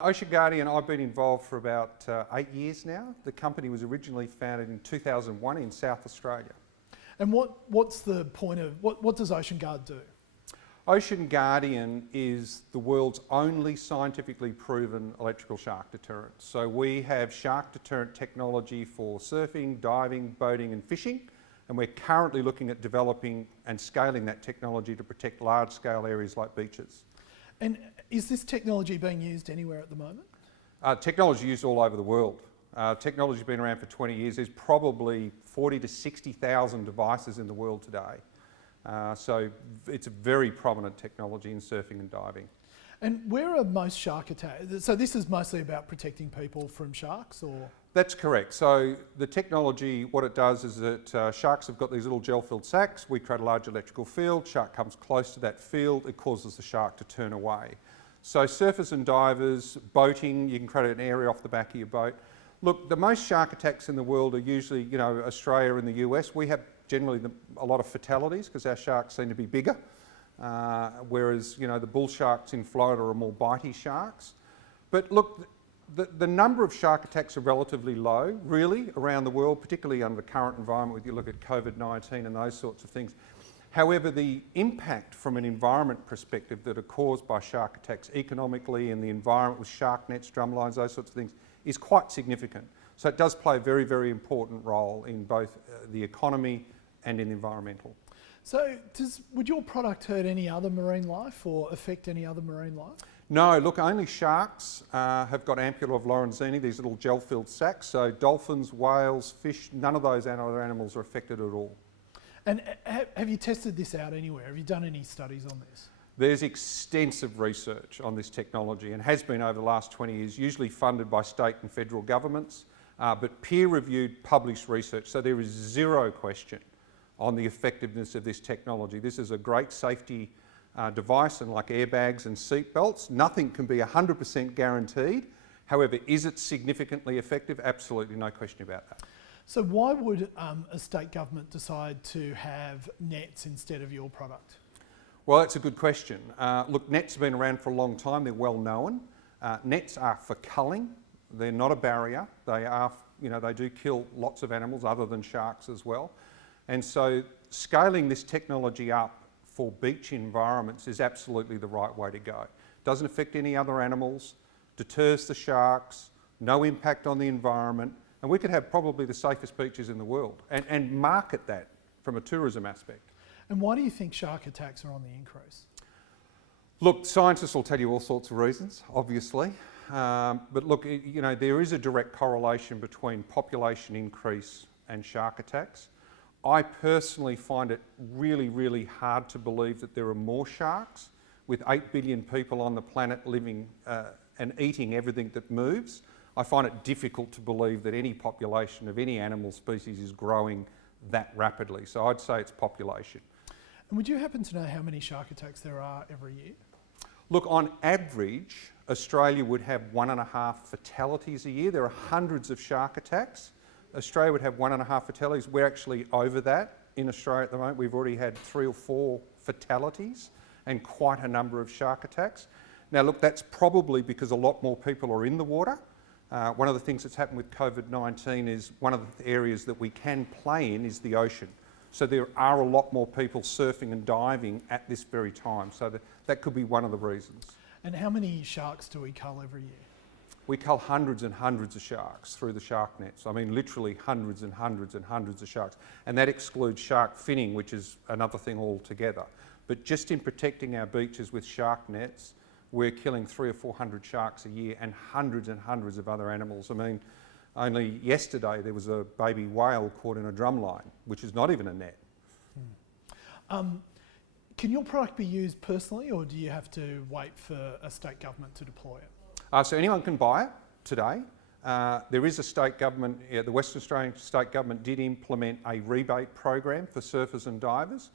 Ocean Guardian, I've been involved for about 8 years now. The company was originally founded in 2001 in South Australia. And what's the point of, what does Ocean Guard do? Ocean Guardian is the world's only scientifically proven electrical shark deterrent. So we have shark deterrent technology for surfing, diving, boating and fishing, and we're currently looking at developing and scaling that technology to protect large-scale areas like beaches. And is this technology being used anywhere at the moment? Technology used all over the world. Technology's been around for 20 years. There's probably 40 to 60,000 devices in the world today. So it's a very prominent technology in surfing and diving. And where are most shark attacks? So this is mostly about protecting people from sharks, or? That's correct. So the technology, what it does is that sharks have got these little gel-filled sacs. We create a large electrical field. Shark comes close to that field. It causes the shark to turn away. So surfers and divers, boating, you can create an area off the back of your boat. Look, the most shark attacks in the world are usually, Australia and the US. We have generally a lot of fatalities because our sharks seem to be bigger, whereas, the bull sharks in Florida are more bitey sharks. But look, the number of shark attacks are relatively low, really, around the world, particularly under the current environment, when you look at COVID-19 and those sorts of things. However, the impact from an environment perspective that are caused by shark attacks economically in the environment with shark nets, drumlines, those sorts of things, is quite significant. So it does play a very, very important role in both the economy and in the environmental. So would your product hurt any other marine life or affect any other marine life? No, look, only sharks have got ampulla of Lorenzini, these little gel-filled sacs. So dolphins, whales, fish, none of those other animals are affected at all. And have you tested this out anywhere? Have you done any studies on this? There's extensive research on this technology and has been over the last 20 years, usually funded by state and federal governments, but peer-reviewed, published research. So there is zero question on the effectiveness of this technology. This is a great safety device, and like airbags and seat belts, nothing can be 100% guaranteed. However, is it significantly effective? Absolutely, no question about that. So why would a state government decide to have nets instead of your product? Well, that's a good question. Look, nets have been around for a long time. They're well known. Nets are for culling. They're not a barrier. They are, they do kill lots of animals other than sharks as well. And so scaling this technology up for beach environments is absolutely the right way to go. Doesn't affect any other animals, deters the sharks, no impact on the environment, and we could have probably the safest beaches in the world and market that from a tourism aspect. And why do you think shark attacks are on the increase? Look, scientists will tell you all sorts of reasons, obviously. But look, there is a direct correlation between population increase and shark attacks. I personally find it really, really hard to believe that there are more sharks with 8 billion people on the planet living and eating everything that moves. I find it difficult to believe that any population of any animal species is growing that rapidly. So I'd say it's population. And would you happen to know how many shark attacks there are every year? Look, on average, Australia would have 1.5 fatalities a year. There are hundreds of shark attacks. Australia would have 1.5 fatalities. We're actually over that in Australia at the moment. We've already had 3 or 4 fatalities and quite a number of shark attacks. Now look, that's probably because a lot more people are in the water. One of the things that's happened with COVID-19 is one of the areas that we can play in is the ocean. So there are a lot more people surfing and diving at this very time. So that could be one of the reasons. And how many sharks do we cull every year? We cull hundreds and hundreds of sharks through the shark nets. I mean, literally hundreds and hundreds and hundreds of sharks. And that excludes shark finning, which is another thing altogether. But just in protecting our beaches with shark nets, we're killing 300 or 400 sharks a year and hundreds of other animals. I mean, only yesterday there was a baby whale caught in a drumline, which is not even a net. Can your product be used personally, or do you have to wait for a state government to deploy it? So anyone can buy it today. There is a state government, the Western Australian state government did implement a rebate program for surfers and divers.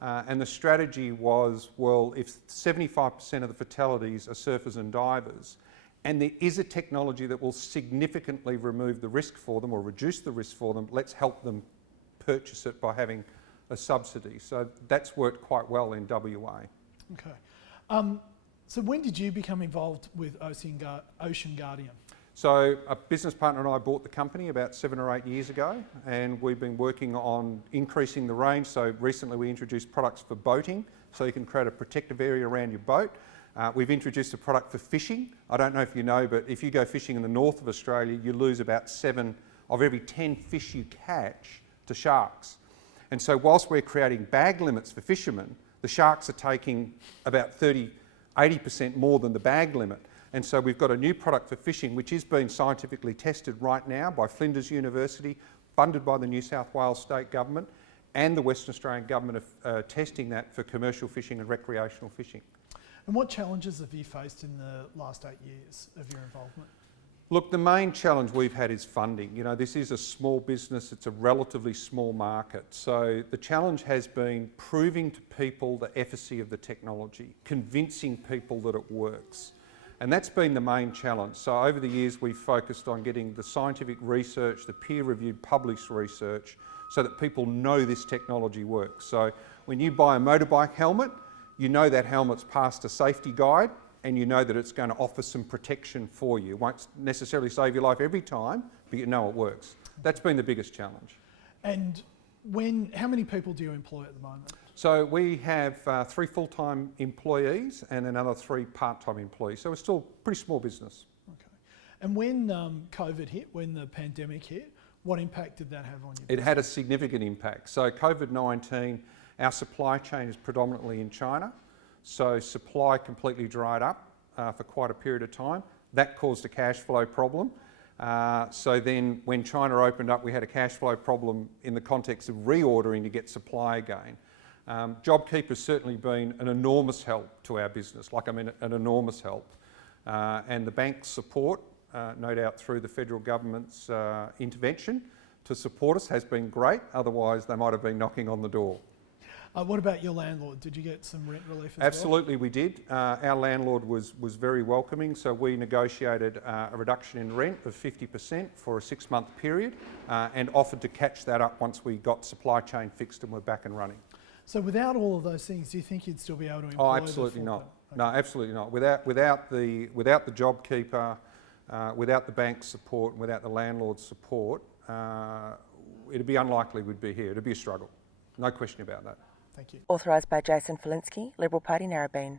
And the strategy was, well, if 75% of the fatalities are surfers and divers, and there is a technology that will significantly remove the risk for them or reduce the risk for them, let's help them purchase it by having a subsidy. So that's worked quite well in WA. Okay. So when did you become involved with Ocean Guardian? So a business partner and I bought the company about 7 or 8 years ago, and we've been working on increasing the range. So recently we introduced products for boating, so you can create a protective area around your boat. We've introduced a product for fishing. I don't know if you know, but if you go fishing in the north of Australia, you lose about 7 of every 10 fish you catch to sharks. And so whilst we're creating bag limits for fishermen, the sharks are taking about 80% more than the bag limit. And so we've got a new product for fishing which is being scientifically tested right now by Flinders University, funded by the New South Wales State Government, and the Western Australian Government are testing that for commercial fishing and recreational fishing. And what challenges have you faced in the last 8 years of your involvement? Look, the main challenge we've had is funding. You know, this is a small business, it's a relatively small market. So the challenge has been proving to people the efficacy of the technology, convincing people that it works. And that's been the main challenge. So over the years, we've focused on getting the scientific research, the peer-reviewed published research, so that people know this technology works. So when you buy a motorbike helmet, you know that helmet's passed a safety guide, and you know that it's going to offer some protection for you. It won't necessarily save your life every time, but you know it works. That's been the biggest challenge. And how many people do you employ at the moment? So we have 3 full-time employees and another 3 part-time employees. So we're still a pretty small business. Okay. And when COVID hit, when the pandemic hit, what impact did that have on you? It had a significant impact. So COVID-19, our supply chain is predominantly in China. So supply completely dried up for quite a period of time. That caused a cash flow problem. So then when China opened up, we had a cash flow problem in the context of reordering to get supply again. JobKeeper's certainly been an enormous help to our business, an enormous help. And the bank's support, no doubt through the federal government's intervention to support us, has been great. Otherwise, they might have been knocking on the door. What about your landlord? Did you get some rent relief as Absolutely, we did. Our landlord was very welcoming, so we negotiated a reduction in rent of 50% for a 6-month period and offered to catch that up once we got supply chain fixed and we're back and running. So without all of those things, do you think you'd still be able to employ? Oh, absolutely not. Okay. No, absolutely not. Without the JobKeeper, without the bank's support, and without the landlord's support, it'd be unlikely we'd be here. It'd be a struggle. No question about that. Thank you. Authorised by Jason Falinski, Liberal Party, Narrabeen.